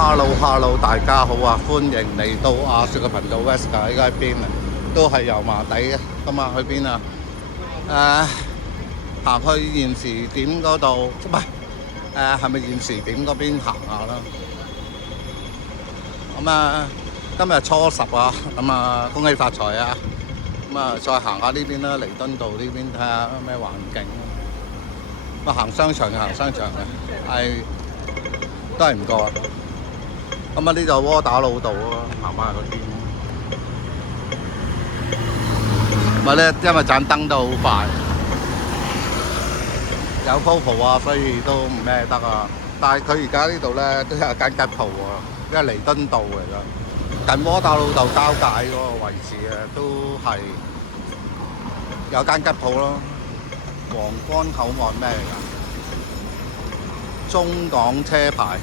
Hello，大家好啊！歡迎嚟到阿雪嘅頻道 Wesker，依家喺邊啊？都係油麻地嘅。今日去邊啊？行去現時點嗰度，唔係係咪現時點嗰邊行下啦？咁今日初10啊，咁恭喜發財啊！再行下呢邊啦，彌敦道呢邊睇下咩環境。行商場嘅，都係唔過啊！呢就窩打老道咯，行翻去嗰邊。因為盞燈都好快，有 POPO 啊，所以都唔咩得啊。但係佢而家呢度咧都有間吉鋪喎，因為彌敦道嚟㗎，近窩打老道交界嗰個位置啊，都係有間吉鋪咯。皇崗口岸咩嚟㗎？中港車牌。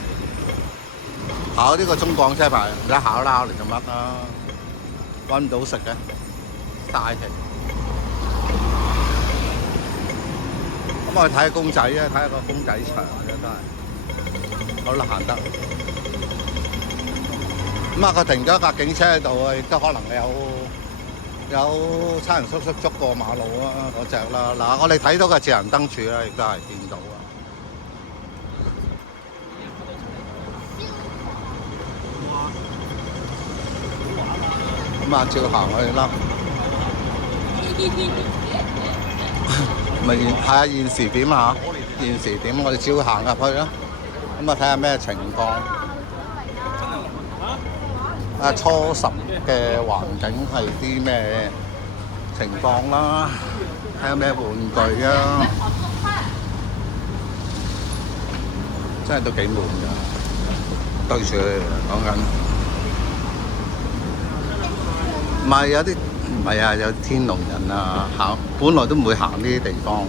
考呢個中港車牌唔使考啦，嚟做乜啊？揾唔到食嘅，嘥氣。我去睇下公仔啊，睇下個公仔場啊，真係好啦，行得。佢停咗一架警車喺度啊，亦都可能有差人叔叔捉過馬路啊嗰隻啦。嗱，我哋睇到嘅智能燈柱咧，亦都係見到啊。照行去啦，睇下現時點啊！現時點，我哋照行入去啦。睇下咩情況。初10嘅環境係啲咩情況啦？睇下咩玩具啊！真係都幾悶㗎，對住佢講緊。唔係有啲唔係啊，有天龍人啊，本來都唔會行呢啲地方，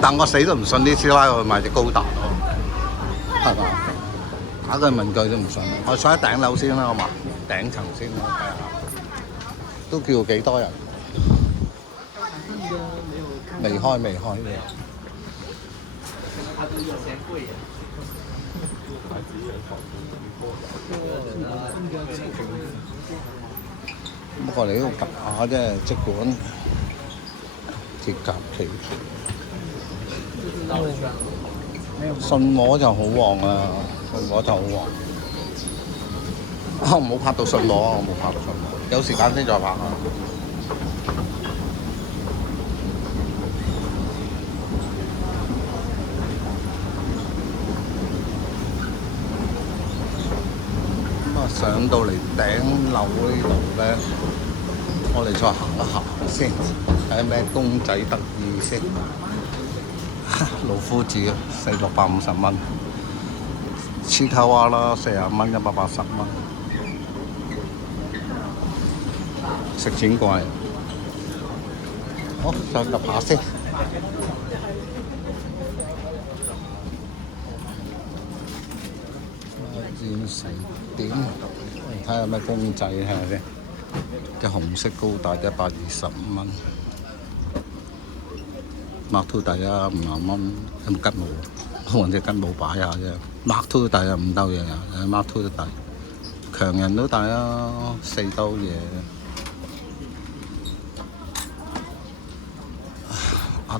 但我死都唔信啲師奶去買隻高達咯，係嘛？打佢問句都唔信。我上喺頂樓先啦，好嘛？頂層先啦，睇下都叫幾多人？未開。過嚟呢度及下啫，即管鐵甲奇團。信和就好旺啊，信和就好旺。我冇拍到信和，我冇拍到信和，有時間先再拍啊。上到嚟頂樓呢度咧，我哋再行一行先，睇下咩公仔得意先。老夫子400-550蚊，黐卡哇啦40蚊180蚊，食錢貴。好，上入下先。現時點？睇下咩公仔睇下先。隻紅色高達125蚊，麥兔弟啊50蚊，有冇吉姆？揾隻吉姆擺下啫。麥兔弟啊5兜嘢啊，麥兔都抵，強人都抵啊4兜嘢。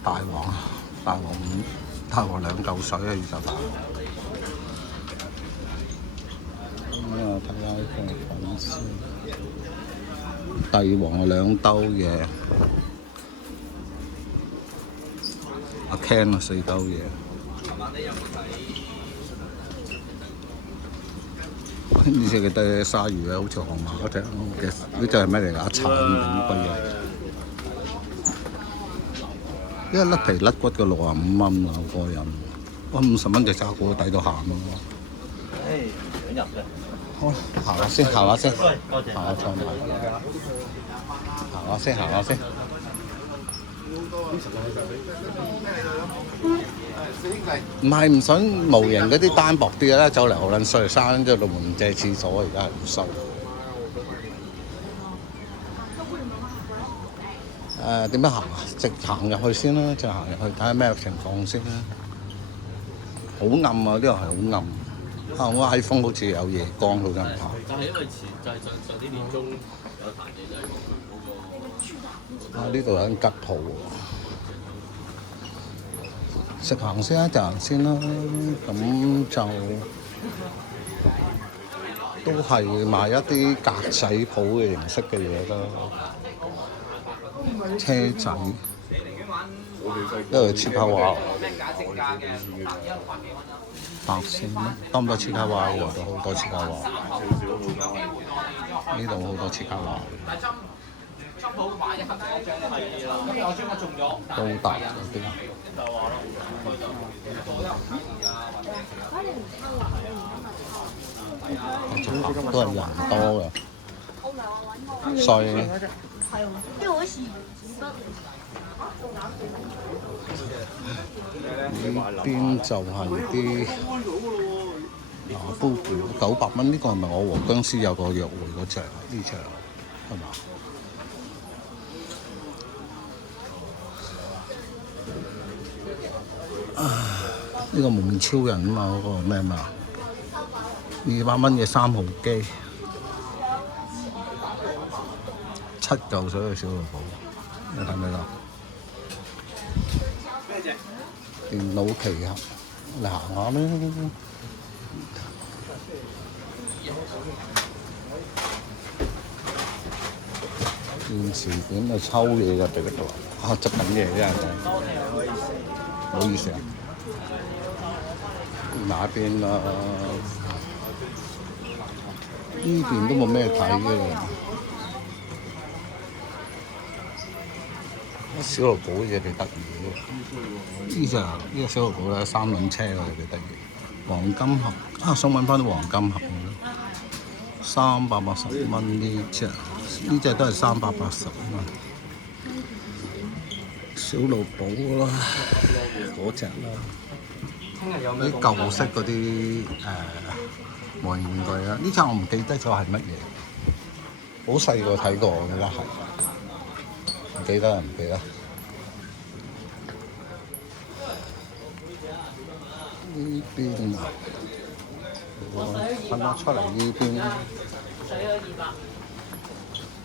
大王2嚿水啊28。睇下呢個粉絲，帝王2兜嘢，阿 Ken 啊4兜嘢，呢隻嘅得鯊魚啊，好似河馬嗰隻，呢隻係咩嚟㗎？阿橙點龜啊！一甩皮甩骨嘅65蚊啊，好過癮！哇，50蚊隻炸股抵到喊啊！想入嘅。好，行下先。行下先。唔係唔想模型嗰啲單薄啲嘅咧，走嚟好撚衰，山咗度門借廁所，而家係唔收。點樣行啊？直行入去先啦，直行入去睇下咩情況先啦。好暗啊！呢度係好暗。啊，我 iPhone 好似有夜光好得唔怕。就係因為就係上啲年中有彈嘢就係嗰個。啊！呢度有間吉鋪喎，食行先一陣先啦。咁就都係賣一啲格仔鋪嘅形式嘅嘢啦，車仔，因為切卡哇白線多唔多切卡哇？呢度好多切卡哇，呢度好多切卡哇。高達嗰啲，都係人多嘅，所以呢邊就係啲拿夫股900蚊，呢個係咪我和僵屍有個約會嗰隻？呢隻係嘛？呢個蒙面超人啊嘛，嗰個咩嘛，200蚊嘅3號機，7嚿水嘅小老虎，你睇唔睇到？電腦奇俠，你行下啦。電視點啊抽嘢嘅俾嗰度，執緊嘢啫，唔好意思啊。那邊啊，呢邊都冇咩睇嘅。小露寶嘢幾得意嘅，呢個小露寶咧3輪車喎，幾得意。黃金盒啊，想揾翻啲黃金盒380蚊呢隻都係380蚊。小露寶啦，嗰隻啦。啲舊式嗰啲模型玩具啊，呢隻我唔記得咗係乜嘢，好細個睇過，我記得係，唔記得。呢邊啊，揾我出嚟呢邊，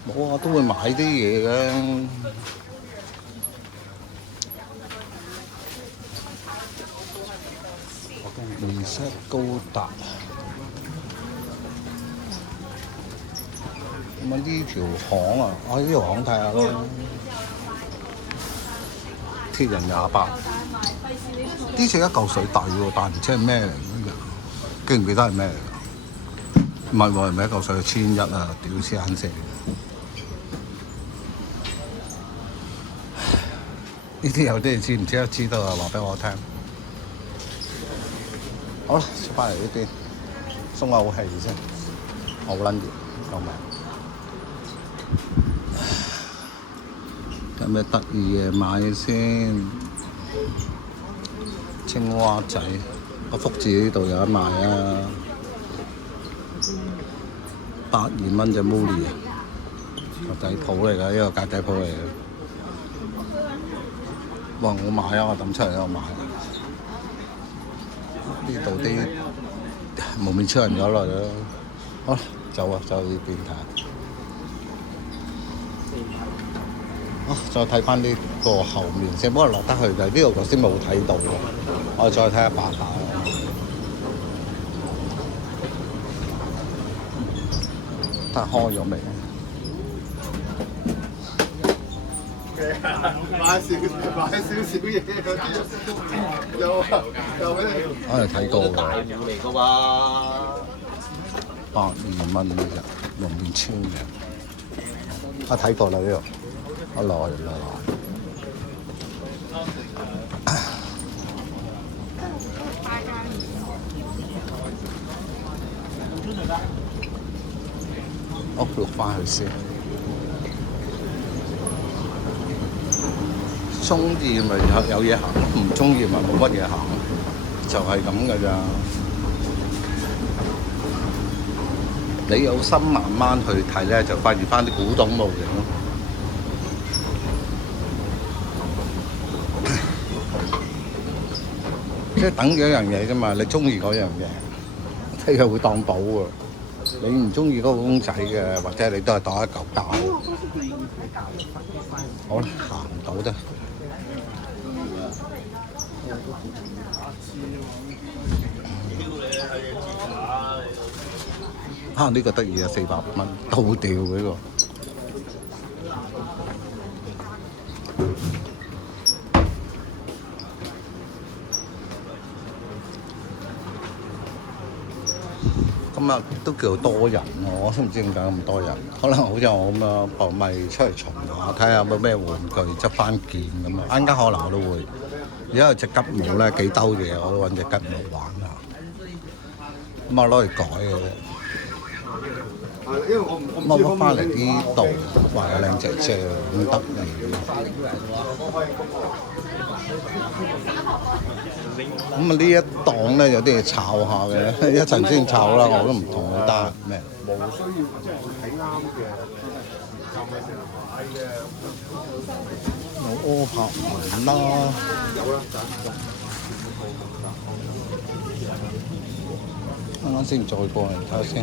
冇啊，都會買啲嘢嘅。梅塞高達，咁啊呢條巷啊，我喺呢條巷睇下咯。鐵人28，呢隻1嚿水底喎，但唔知係咩嚟嘅，記唔記得係咩嚟㗎？唔係喎，唔係1嚿水，1100啊，屌黐眼線！呢啲有啲人知唔知道啊？話俾我聽。好啦，出翻嚟呢邊，鬆下口氣先，好撚熱，救命！有咩得意嘢買先？青蛙仔，個福字呢度有得賣啊，82蚊隻 Molly 啊，格仔鋪嚟㗎，呢個格仔鋪嚟嘅。哇！我買啊，我抌出嚟我買。呢度啲蒙面超人咗落嚟咯，好走啊，走呢邊睇。好，再睇翻呢個後面先，不過落得去嘅，呢度頭先冇睇到喎，我再睇下8下。睇下開咗未？買少少嘢，有俾你。我係睇過㗎。大戶嚟㗎嘛，82蚊呢隻蒙面超人。我睇過啦呢度，我來。我落翻去先。中意咪有嘢行，唔中意咪冇乜嘢行，就係咁㗎咋。你有心慢慢去睇咧，就發現翻啲古董模型咯。即係等咗一樣嘢啫嘛，你中意嗰樣嘢，你係會當寶喎。你唔中意嗰個公仔嘅，或者你都係當一嚿膠。好啦，行唔到啫。啊！呢個得意啊，400蚊倒吊嘅呢個。今日都叫多人喎，我都唔知點解咁多人。可能好似我咁樣，我咪出嚟巡下，睇下有冇咩玩具執翻件咁啊。啱間可能我都會。而家有隻吉姆咧，幾兜嘢，我都揾隻吉姆玩下。咁啊攞嚟改嘅啫。咁我翻嚟呢度，話有靚姐姐咁得意。咁啊呢一檔咧有啲嘢炒下嘅，一陣先炒啦，我都唔同佢單咩。冇需要即係睇啱嘅，有柯柏文啦，有啦，啱啱先再過嚟睇下先，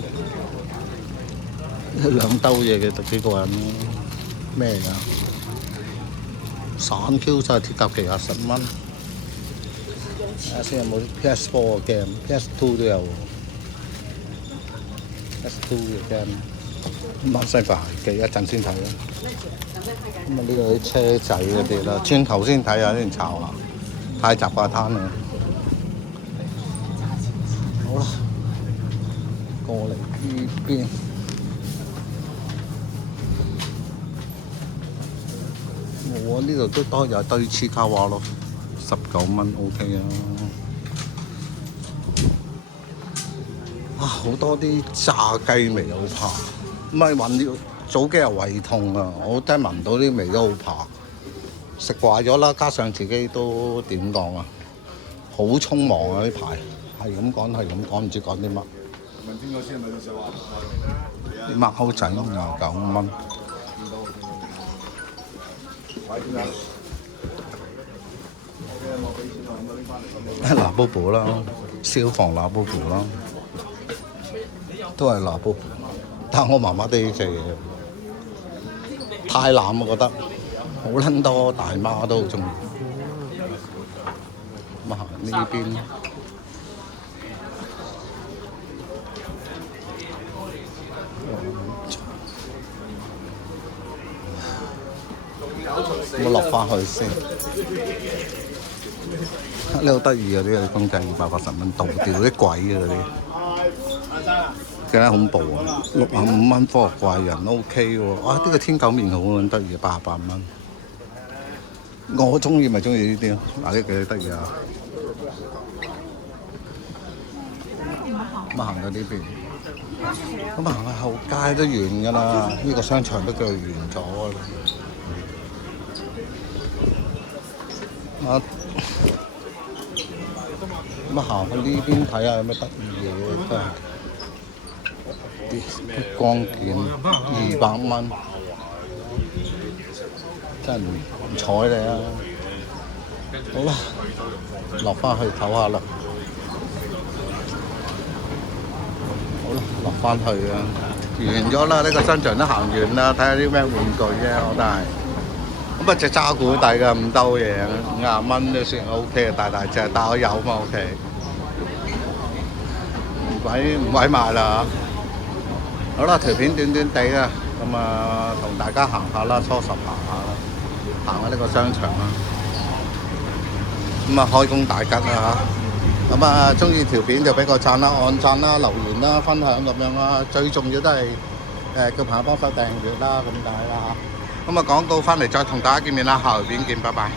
兩兜嘢嘅十幾個人咩㗎？散 Q 晒鐵甲奇20蚊。睇下先有冇 PS4 嘅 game，PS2 都有喎。PS2 嘅 game，咁西法嘅一陣先睇啦。咁啊呢度啲車仔嗰啲啦，轉頭先睇下先炒下，太雜掛攤啦。好啦，過嚟呢邊。我呢度都多有堆黐卡哇咯。19蚊 OK 啊！啊，好多啲炸雞味好怕，唔係聞早幾日胃痛啊！我真係聞到啲味都好怕，食壞咗啦，加上自己都點講啊，好匆忙啊！呢排係咁講係咁講，唔知講啲乜。問邊個先？咪就話啲貓仔29蚊。拿布布啦，消防拿布布啦，都係拿布布，但我麻麻地隻嘢，太濫我覺得，好撚多大媽都好中意。咁行呢邊，我落翻去先。呢好得意啊！呢個公仔280蚊，倒吊啲鬼啊嗰啲，幾撚恐怖啊！65蚊科學怪人 OK 喎，哇！呢個天狗面好撚得意，88蚊。我中意咪中意呢啲咯，嗱呢幾得意啊！咁行到呢邊，咁行去後街都完㗎啦，呢個商場都叫完咗㗎啦。咁行去呢邊睇下有咩得意嘢，真係啲光劍200蚊，真係唔睬你啊！好啦，落翻去唞下啦。好啦，落翻去啊，完咗啦，呢個商場都行完啦，睇下啲咩玩具啫，我都係。咁啊隻渣古抵㗎，5兜嘢，50蚊都算 OK 嘅，大隻，但我有嘛 OK。唔鬼買啦。好啦，條片短短地啊，咁啊同大家行下啦，初十行下啦，行下呢個商場啦。咁啊開工大吉啦嚇！咁啊中意條片就俾個讚啦、按讚啦、留言啦、分享咁樣啦。最重要都係叫朋友幫手訂閱啦，咁解啦嚇。咁啊廣告翻嚟再同大家見面啦，下條片見，拜拜。